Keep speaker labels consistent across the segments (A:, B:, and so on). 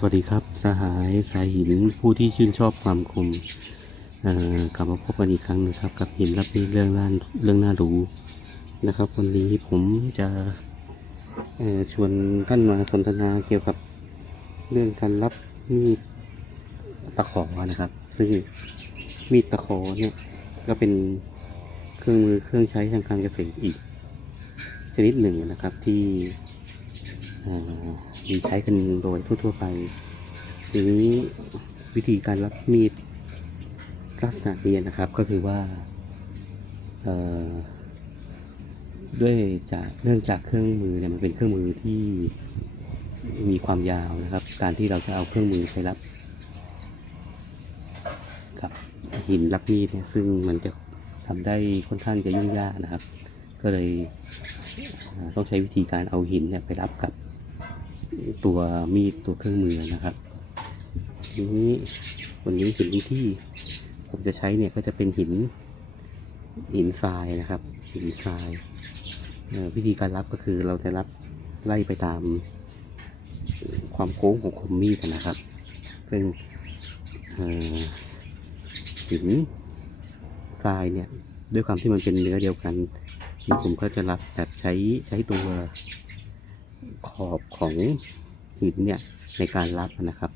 A: สวัสดีครับ สหายสายหินผู้ที่ชื่นชอบความคมเอ่อกลับมาพบกันอีกครั้งนะครับ กับหินรับมีเรื่องน่าเรื่องน่ารู้นะครับ วันนี้ผมจะชวนท่านมาสนทนาเกี่ยวกับเรื่องการรับมีดตะขอนะครับ ซึ่งมีดตะขอเนี่ยก็เป็นเครื่องมือเครื่องใช้ทางการเกษตรอีก ชนิดหนึ่งนะครับที่ มีใช้กันโดยทั่วๆไปทีนี้วิธีการรับมีดลักษณะนี้นะครับก็คือว่าด้วยจากเนื่องจากเครื่องมือเนี่ยมันเป็นเครื่องมือที่มีความยาวนะครับ การที่เราจะเอาเครื่องมือไปรับกับหินรับมีดเนี่ยซึ่งมันจะทำได้ค่อนข้างจะยุ่งยากนะครับ ก็เลยต้องใช้วิธีการเอาหินเนี่ยไปรับกับ ตัวมีดตัวเครื่องมือนะครับทีนี้วันนี้หินที่ผมจะใช้เนี่ยก็จะเป็นหินหินทรายนะครับ หินทรายวิธีการรับก็คือเราจะรับไล่ไปตามความโค้งของคมมีดนะครับ ซึ่งเอ่อหินทรายเนี่ยด้วยความที่มันเป็นเนื้อเดียวกันนี่ผมก็จะรับแบบใช้ใช้ตัว ขอบของหินเนี่ยในการรับนะครับ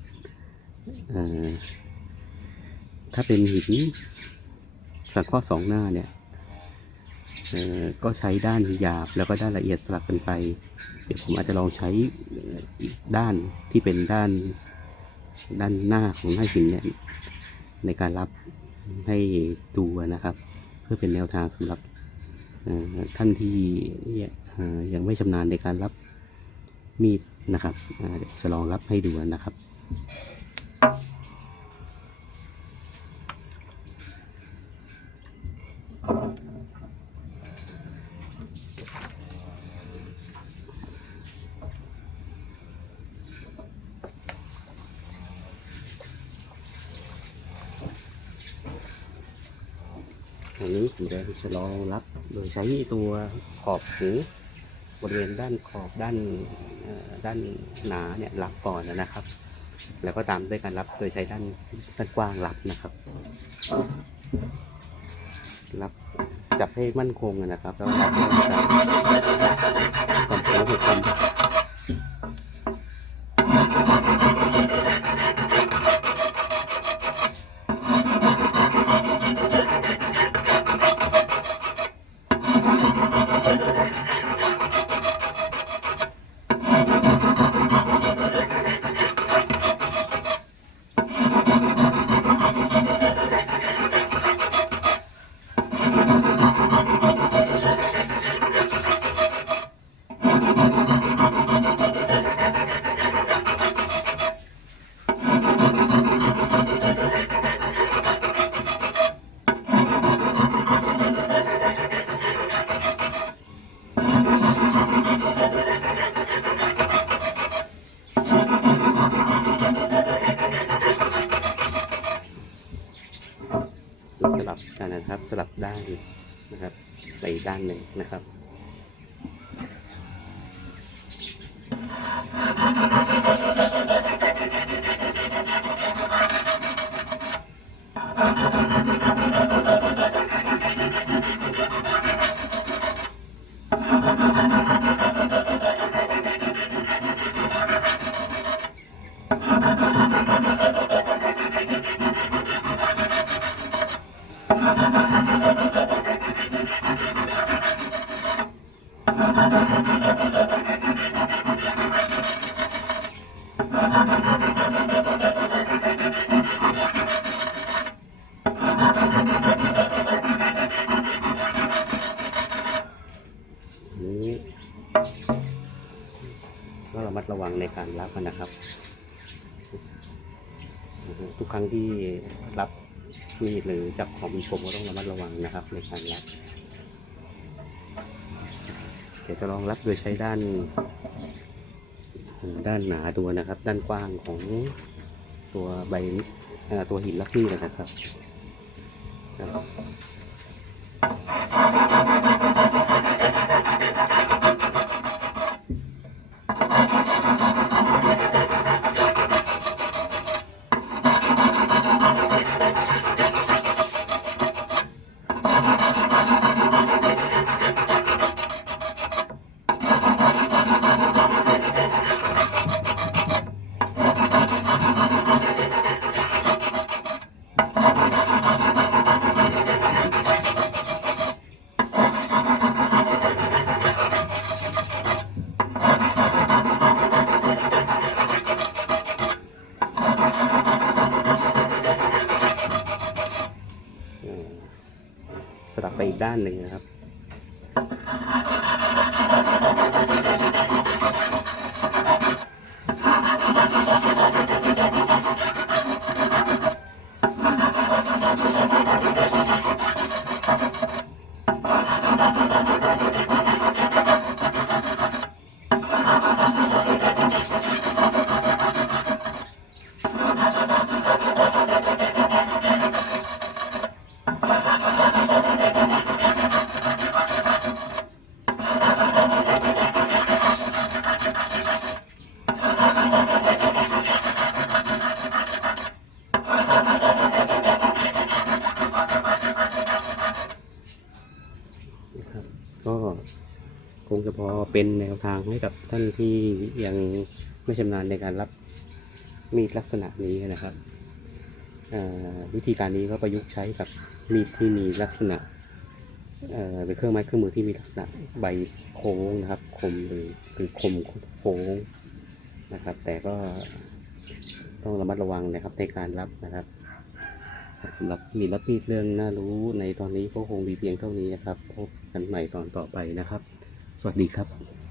A: ถ้าเป็นหินสังเคราะห์สองหน้าเนี่ยก็ใช้ด้านหยาบแล้วก็ด้านละเอียดสลับกันไป เดี๋ยวผมอาจจะลองใช้อีกด้านที่เป็นด้านด้านหน้าของหน้าหินเนี่ยในการรับให้ดูนะครับ เพื่อเป็นแนวทางสำหรับท่านที่ยังไม่ชำนาญในการรับ มีดนะครับเดี๋ยวจะลองรับให้ดูนะครับอันนี้ผมจะจะลองรับโดยใช้ตัวขอบหู บริเวณด้านขอบด้านด้านหนาเนี่ยรับก่อนนะครับ แล้วก็ตามด้วยการรับโดยใช้ด้านด้านกว้างรับนะครับรับจับให้มั่นคงนะครับแล้วรับให้ตามความโค้งของความ สลับด้านนะครับไปอีกด้านหนึ่งนะครับ ระวังในการรับมันนะครับ ทุกครั้งที่รับมีดหรือจับของมีคมก็ต้องระมัดระวังนะครับ ในการรับเดี๋ยวจะลองรับโดยใช้ด้าน ด้านหนาดูนะครับ ด้านกว้างของตัวใบตัวหินรับมีดนะครับครับ อีก ด้านหนึ่งนะครับนะครับก็ คงจะพอเป็นแนวทางให้กับท่านที่ยังไม่ชำนาญในการรับมีดลักษณะนี้นะครับวิธีการนี้ก็ประยุกต์ใช้กับมีดที่มีลักษณะเเป็นเครื่องไม้เครื่องมือที่มีลักษณะใบโค้งนะครับคมหรือหรือคมโค้งนะครับ แต่ก็ต้องระมัดระวังนะครับในการรับนะครับ สำหรับมีรับมีดเรื่องน่ารู้ในตอนนี้ก็คงมีเพียงเท่านี้นะครับพบกันใหม่ตอนต่อไปนะครับ สวัสดีครับ